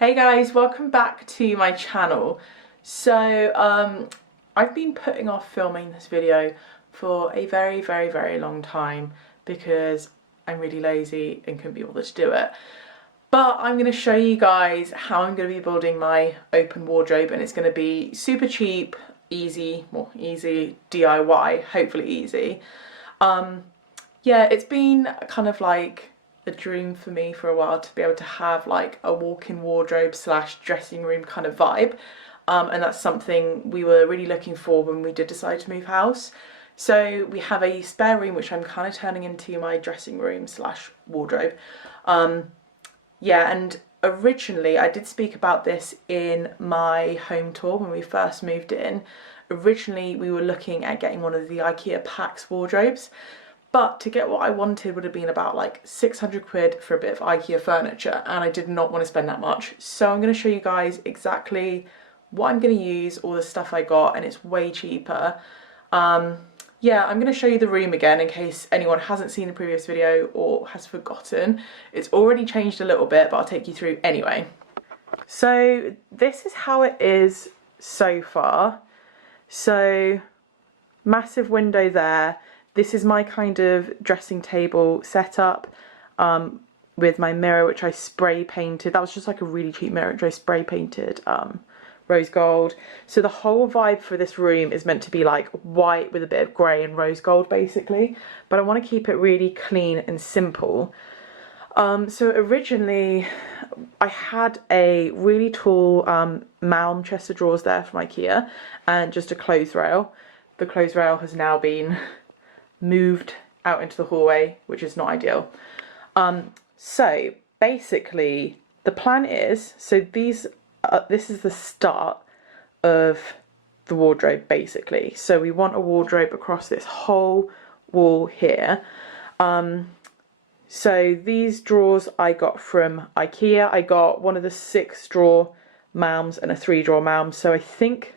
Hey guys, welcome back to my channel. So I've been putting off filming this video for a very long time because I'm really lazy and couldn't be bothered to do it. But I'm going to show you guys how I'm going to be building my open wardrobe, and it's going to be super cheap, easy DIY, hopefully easy. Yeah, it's been kind of like a dream for me for a while to be able to have like a walk-in wardrobe slash dressing room kind of vibe, and that's something we were really looking for when we did decide to move house. So we have a spare room which I'm kind of turning into my dressing room slash wardrobe. Yeah, and originally I did speak about this in my home tour when we first moved in. Originally we were looking at getting one of the Ikea Pax wardrobes, but to get what I wanted would have been about like 600 quid for a bit of Ikea furniture, and I did not want to spend that much. So I'm going to show you guys exactly what I'm going to use, all the stuff I got, and it's way cheaper. Yeah, I'm going to show you the room again in case anyone hasn't seen the previous video or has forgotten. It's already changed a little bit, but I'll take you through anyway. So this is how it is so far. So massive window there. This is my kind of dressing table setup with my mirror, which I spray painted. That was just like a really cheap mirror which I spray painted rose gold. So the whole vibe for this room is meant to be like white with a bit of grey and rose gold basically, but I want to keep it really clean and simple. So originally I had a really tall Malm chest of drawers there from Ikea and just a clothes rail. The clothes rail has now been moved out into the hallway, which is not ideal. So basically the plan is, so this is the start of the wardrobe basically. So we want a wardrobe across this whole wall here. So these drawers I got from Ikea. I got one of the 6 drawer Malms and a 3 drawer Malm. So I think,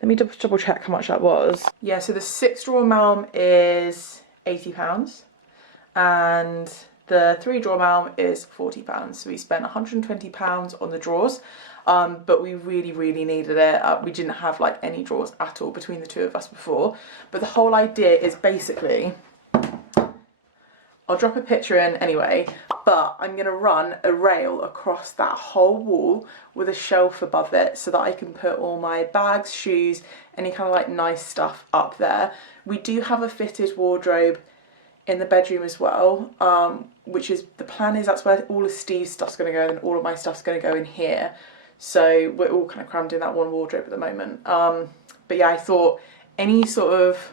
let me double check how much that was. Yeah, so the 6 drawer Malm is £80 and the 3 drawer Malm is £40. So we spent £120 on the drawers, but we really needed it. We didn't have like any drawers at all between the two of us before. But the whole idea is basically, I'll drop a picture in anyway, but I'm going to run a rail across that whole wall with a shelf above it so that I can put all my bags, shoes, any kind of like nice stuff up there. We do have a fitted wardrobe in the bedroom as well, which is, the plan is that's where all of Steve's stuff's going to go and all of my stuff's going to go in here. So we're all kind of crammed in that one wardrobe at the moment. But yeah, I thought any sort of,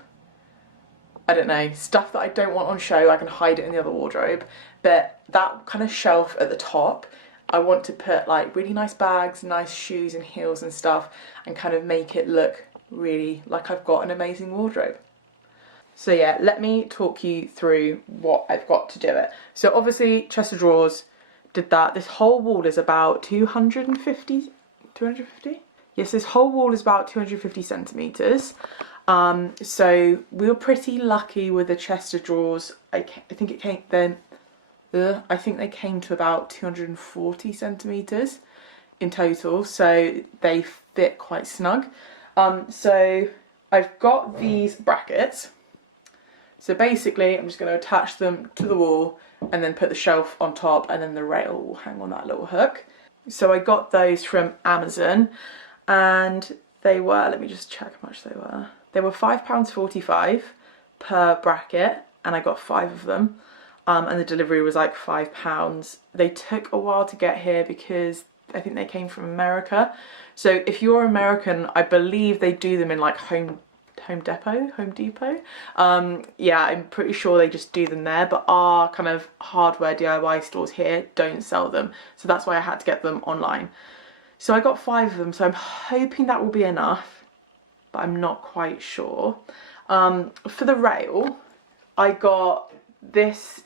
I don't know, stuff that I don't want on show, I can hide it in the other wardrobe. But that kind of shelf at the top, I want to put like really nice bags, nice shoes and heels and stuff, and kind of make it look really like I've got an amazing wardrobe. So yeah, let me talk you through what I've got to do it. So obviously chest of drawers, did that. This whole wall is about 250? Yes, this whole wall is about 250 centimetres. So we were pretty lucky with the chest of drawers. I think it came then. I think they came to about 240 centimetres in total, so they fit quite snug. So I've got these brackets. So basically I'm just going to attach them to the wall and then put the shelf on top, and then the rail will hang on that little hook. So I got those from Amazon and they were, let me just check how much they were. They were £5.45 per bracket and I got 5 of them. And the delivery was like £5. They took a while to get here because I think they came from America. So if you're American, I believe they do them in like Home Depot. Yeah, I'm pretty sure they just do them there, but our kind of hardware DIY stores here don't sell them. So that's why I had to get them online. So I got 5 of them, so I'm hoping that will be enough, but I'm not quite sure. For the rail, I got this,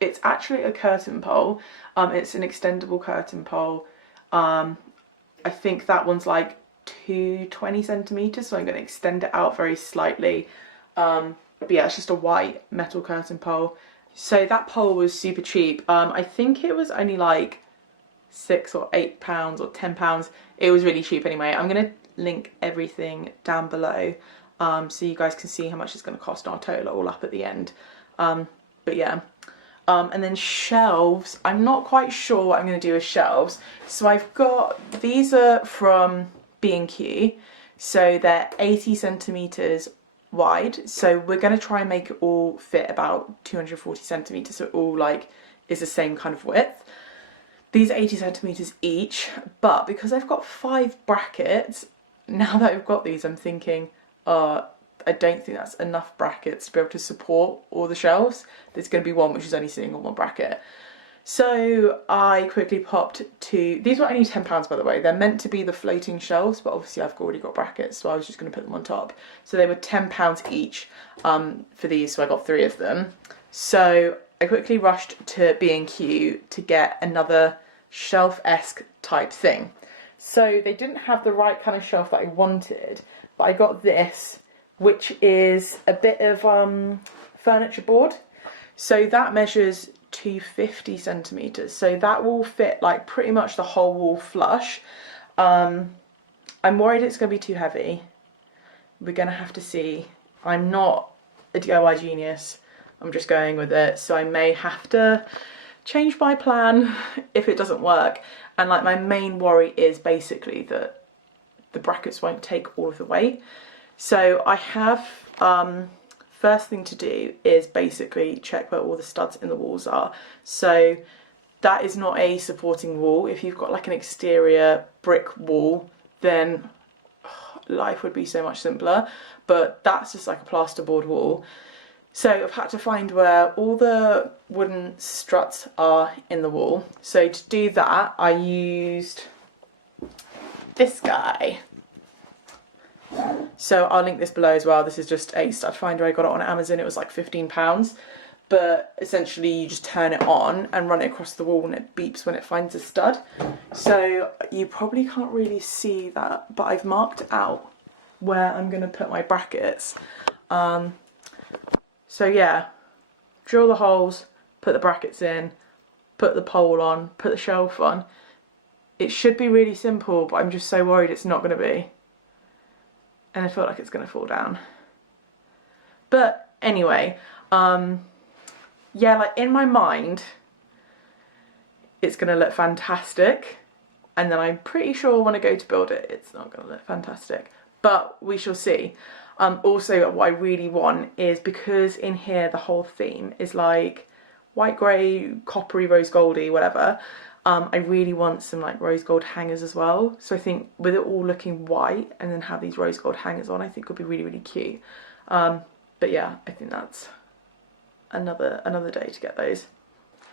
it's actually a curtain pole. It's an extendable curtain pole. I think that one's like 220 centimetres, so I'm going to extend it out very slightly. But yeah, it's just a white metal curtain pole. So that pole was super cheap. I think it was only like £6 or £8 or £10. It was really cheap anyway. I'm gonna link everything down below so you guys can see how much it's gonna cost, and I'll total it all up at the end. But yeah. And then shelves, I'm not quite sure what I'm going to do with shelves. So I've got, these are from B&Q, so they're 80 centimetres wide. So we're going to try and make it all fit about 240 centimetres, so it all like is the same kind of width. These are 80 centimetres each, but because I've got 5 brackets, now that I've got these, I'm thinking, I don't think that's enough brackets to be able to support all the shelves. There's going to be one which is only sitting on one bracket. So I quickly popped to, these were only £10 by the way. They're meant to be the floating shelves, but obviously I've already got brackets, so I was just going to put them on top. So they were £10 each for these, so I got 3 of them. So I quickly rushed to B&Q to get another shelf-esque type thing. So they didn't have the right kind of shelf that I wanted, but I got this, which is a bit of furniture board. So that measures 250 centimetres. So that will fit like pretty much the whole wall flush. I'm worried it's going to be too heavy. We're going to have to see. I'm not a DIY genius. I'm just going with it. So I may have to change my plan if it doesn't work. And like my main worry is basically that the brackets won't take all of the weight. So I have, first thing to do is basically check where all the studs in the walls are. So that is not a supporting wall. If you've got like an exterior brick wall, then life would be so much simpler. But that's just like a plasterboard wall. So I've had to find where all the wooden struts are in the wall. So to do that, I used this guy. So I'll link this below as well. This is just a stud finder. I got it on Amazon. It was like £15. But essentially you just turn it on and run it across the wall and it beeps when it finds a stud. So you probably can't really see that, but I've marked out where I'm going to put my brackets. So yeah, drill the holes, put the brackets in, put the pole on, put the shelf on. It should be really simple, but I'm just so worried it's not going to be. And I feel like it's going to fall down. But anyway, yeah, like in my mind, it's going to look fantastic. And then I'm pretty sure when I go to build it, it's not going to look fantastic. But we shall see. Also, what I really want is, because in here the whole theme is like white, grey, coppery, rose goldy, whatever. I really want some like rose gold hangers as well. So I think with it all looking white and then have these rose gold hangers on, I think would be really, really cute. But yeah, I think that's another day to get those.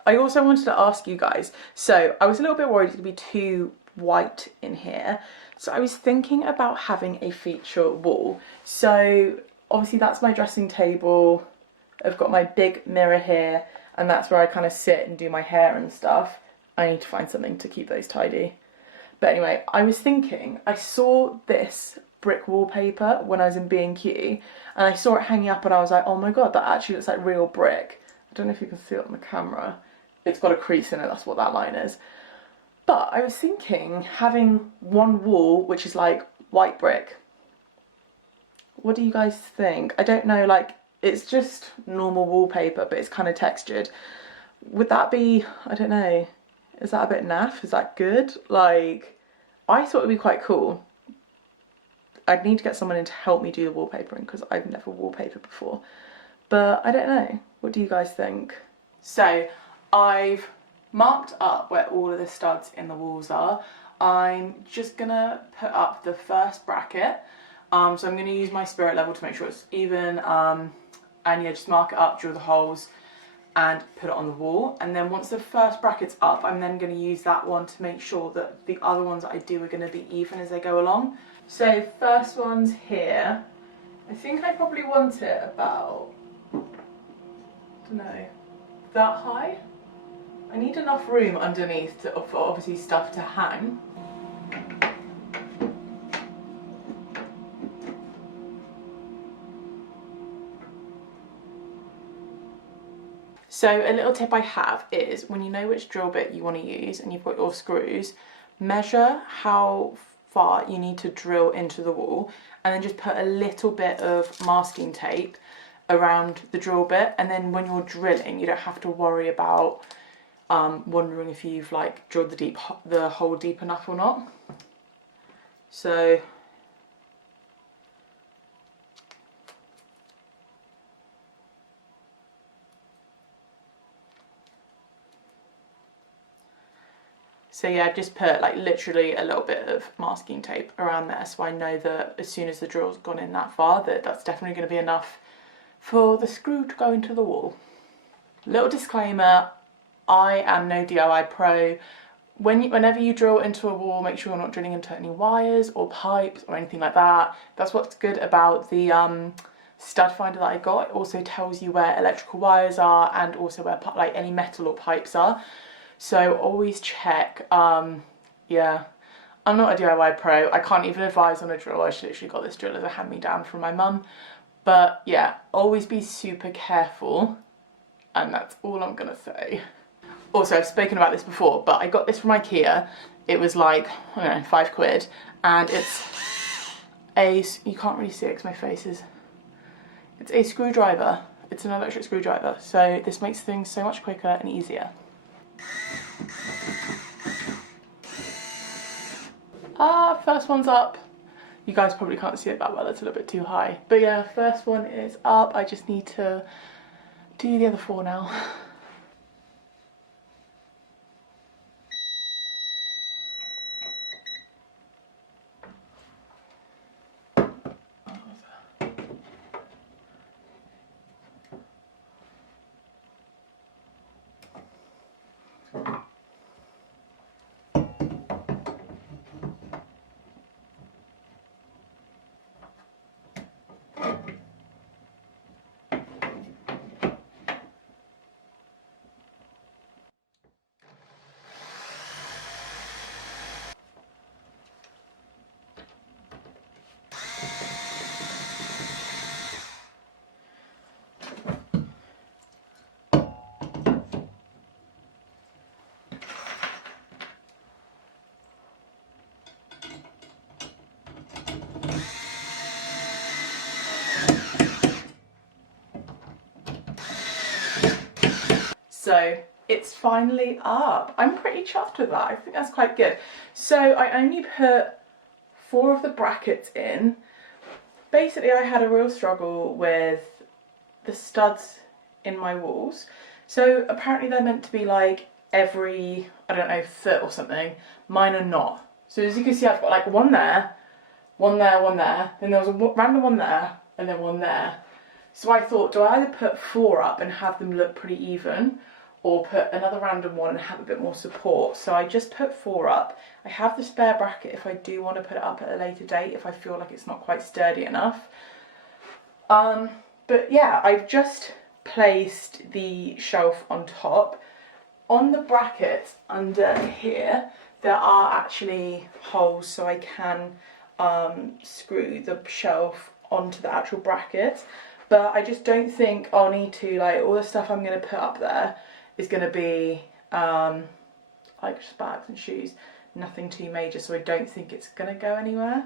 I also wanted to ask you guys, so I was a little bit worried it would be too white in here. So I was thinking about having a feature wall. So obviously that's my dressing table. I've got my big mirror here, and that's where I kind of sit and do my hair and stuff. I need to find something to keep those tidy. But anyway, I was thinking, I saw this brick wallpaper when I was in B&Q, and I saw it hanging up and I was like, oh my god, that actually looks like real brick. I don't know if you can see it on the camera. It's got a crease in it, that's what that line is. But I was thinking having one wall which is like white brick. What do you guys think? I don't know, like it's just normal wallpaper but it's kind of textured. Would that be, I don't know, is that a bit naff? Is that good? Like, I thought it would be quite cool. I'd need to get someone in to help me do the wallpapering because I've never wallpapered before. But I don't know. What do you guys think? So I've marked up where all of the studs in the walls are. I'm just gonna put up the first bracket. So I'm gonna use my spirit level to make sure it's even. And yeah, just mark it up, drill the holes, and put it on the wall. And then once the first bracket's up, I'm then going to use that one to make sure that the other ones that I do are going to be even as they go along. So first one's here. I think I probably want it about, I don't know, that high. I need enough room underneath for obviously stuff to hang. So a little tip I have is when you know which drill bit you want to use and you've got your screws, measure how far you need to drill into the wall and then just put a little bit of masking tape around the drill bit, and then when you're drilling you don't have to worry about wondering if you've like drilled the hole deep enough or not. So yeah, I've just put like literally a little bit of masking tape around there, so I know that as soon as the drill's gone in that far, that's definitely going to be enough for the screw to go into the wall. Little disclaimer, I am no DIY pro. Whenever you drill into a wall, make sure you're not drilling into any wires or pipes or anything like that. That's what's good about the stud finder that I got. It also tells you where electrical wires are and also where like any metal or pipes are. So always check. Yeah, I'm not a DIY pro. I can't even advise on a drill. I literally got this drill as a hand-me-down from my mum. But yeah, always be super careful, and that's all I'm gonna say. Also, I've spoken about this before, but I got this from Ikea. It was like, I don't know, £5, and it's a, you can't really see it because my face is, it's a screwdriver. It's an electric screwdriver, so this makes things so much quicker and easier. First one's up. You guys probably can't see it that well, it's a little bit too high. But yeah, first one is up. I just need to do the other 4 now. So it's finally up. I'm pretty chuffed with that. I think that's quite good. So I only put 4 of the brackets in. Basically, I had a real struggle with the studs in my walls. So apparently they're meant to be like every, I don't know, foot or something. Mine are not. So as you can see, I've got like one there, one there, one there. Then there was a random one there, and then one there. So I thought, do I either put 4 up and have them look pretty even, or put another random one and have a bit more support? So I just put 4 up. I have the spare bracket if I do want to put it up at a later date, if I feel like it's not quite sturdy enough. But yeah, I've just placed the shelf on top. On the bracket under here, there are actually holes so I can screw the shelf onto the actual bracket. But I just don't think I'll need to, like, all the stuff I'm going to put up there is going to be like just bags and shoes, nothing too major, so I don't think it's going to go anywhere.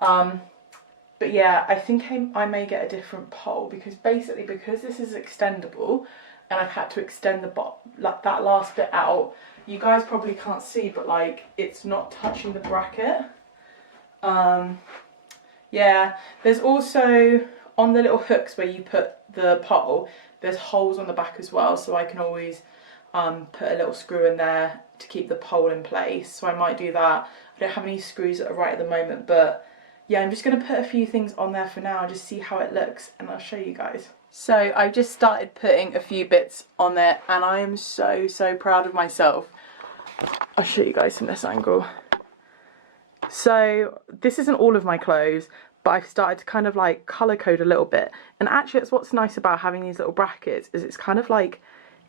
But yeah, I think I may get a different pole, because basically, because this is extendable and I've had to extend like that last bit out, you guys probably can't see, but like it's not touching the bracket. Yeah, there's also on the little hooks where you put the pole, there's holes on the back as well, so I can always put a little screw in there to keep the pole in place. So I might do that. I don't have any screws that are right at the moment, but yeah, I'm just going to put a few things on there for now and just see how it looks, and I'll show you guys. So I just started putting a few bits on there, and I am so proud of myself. I'll show you guys from this angle. So this isn't all of my clothes, but I've started to kind of like colour code a little bit. And actually it's what's nice about having these little brackets, is it's kind of like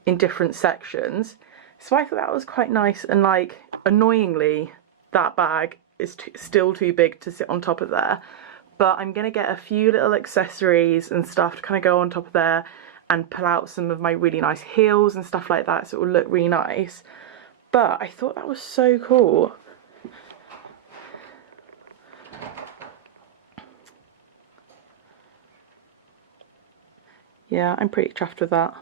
in different sections. So I thought that was quite nice, and like annoyingly that bag is still too big to sit on top of there. But I'm going to get a few little accessories and stuff to kind of go on top of there. and pull out some of my really nice heels and stuff like that, so it will look really nice. But I thought that was so cool. Yeah, I'm pretty chuffed with that.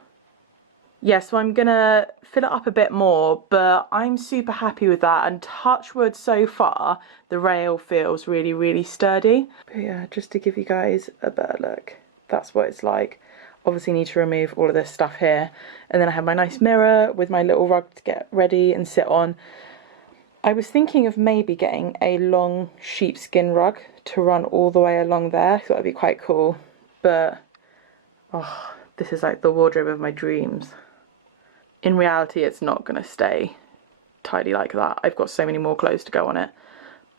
Yeah, so I'm gonna fill it up a bit more, but I'm super happy with that, and touch wood, so far the rail feels really, really sturdy. But yeah, just to give you guys a better look, that's what it's like. Obviously need to remove all of this stuff here, and then I have my nice mirror with my little rug to get ready and sit on. I was thinking of maybe getting a long sheepskin rug to run all the way along there. I thought that'd be quite cool, but oh, this is like the wardrobe of my dreams. In reality, it's not going to stay tidy like that. I've got so many more clothes to go on it.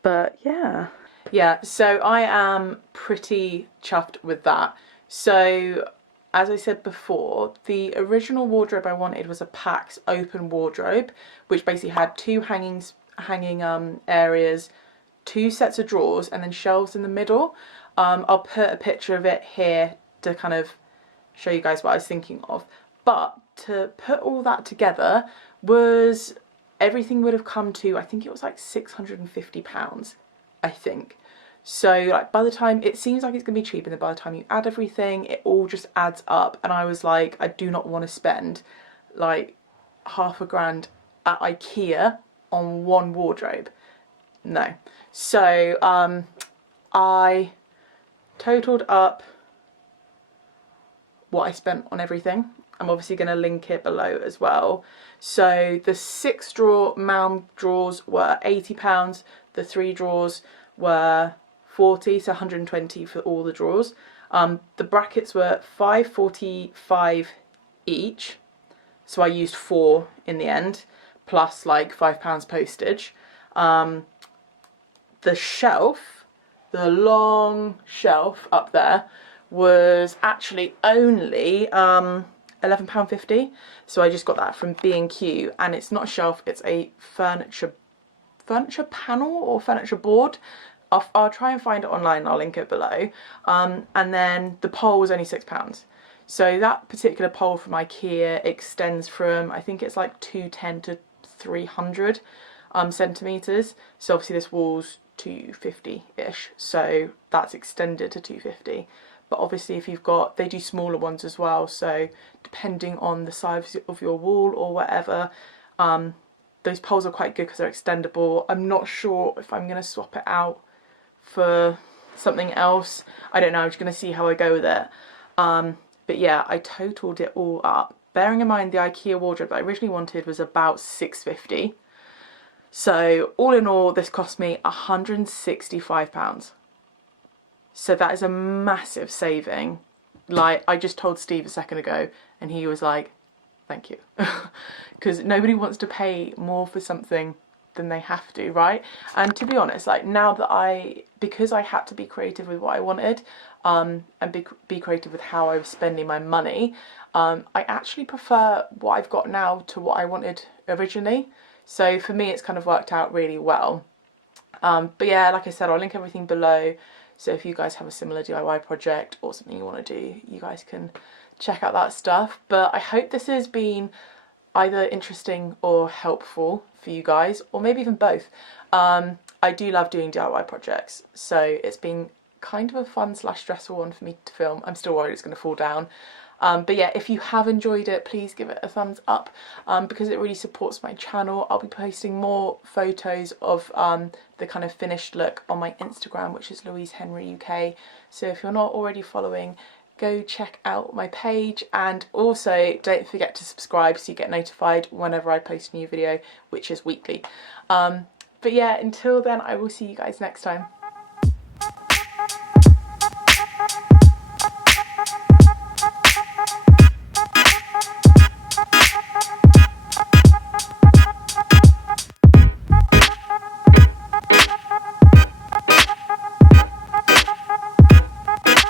But yeah. Yeah, so I am pretty chuffed with that. So, as I said before, the original wardrobe I wanted was a Pax open wardrobe, which basically had two hanging areas, two sets of drawers, and then shelves in the middle. I'll put a picture of it here to kind of show you guys what I was thinking of. But to put all that together was, everything would have come to, I think it was like £650, I think. So like by the time, it seems like it's gonna be cheap, and then by the time you add everything, it all just adds up. And I was like, I do not want to spend like £500 at Ikea on one wardrobe. No. So I totaled up what I spent on everything. I'm obviously going to link it below as well. So the 6 drawer mound drawers were £80, the 3 drawers were 40, so 120 for all the drawers. The brackets were £5.45 each, so I used 4 in the end, plus like £5 postage. The shelf, the long shelf up there, was actually only £11.50, so I just got that from B&Q, and it's not a shelf, it's a furniture panel or furniture board. I'll try and find it online, I'll link it below. And then the pole was only £6. So that particular pole from Ikea extends from, I think it's like 210 to 300 centimetres. So obviously this wall's 250-ish, so that's extended to 250. But obviously if you've got, they do smaller ones as well, so depending on the size of your wall or whatever, those poles are quite good because they're extendable. I'm not sure if I'm going to swap it out for something else. I don't know, I'm just going to see how I go with it. But yeah, I totaled it all up. Bearing in mind the Ikea wardrobe that I originally wanted was about £650. So all in all, this cost me £165. So that is a massive saving. Like, I just told Steve a second ago, and he was like, thank you. Because nobody wants to pay more for something than they have to, right? And to be honest, like, now that because I had to be creative with what I wanted, and be creative with how I was spending my money, I actually prefer what I've got now to what I wanted originally. So for me, it's kind of worked out really well. But yeah, like I said, I'll link everything below. So if you guys have a similar DIY project or something you want to do, you guys can check out that stuff. But I hope this has been either interesting or helpful for you guys, or maybe even both. I do love doing DIY projects, so it's been kind of a fun / stressful one for me to film. I'm still worried it's going to fall down. But yeah, if you have enjoyed it, please give it a thumbs up, because it really supports my channel. I'll be posting more photos of the kind of finished look on my Instagram, which is louisehenryuk. So if you're not already following, go check out my page, and also don't forget to subscribe so you get notified whenever I post a new video, which is weekly. But yeah, until then, I will see you guys next time.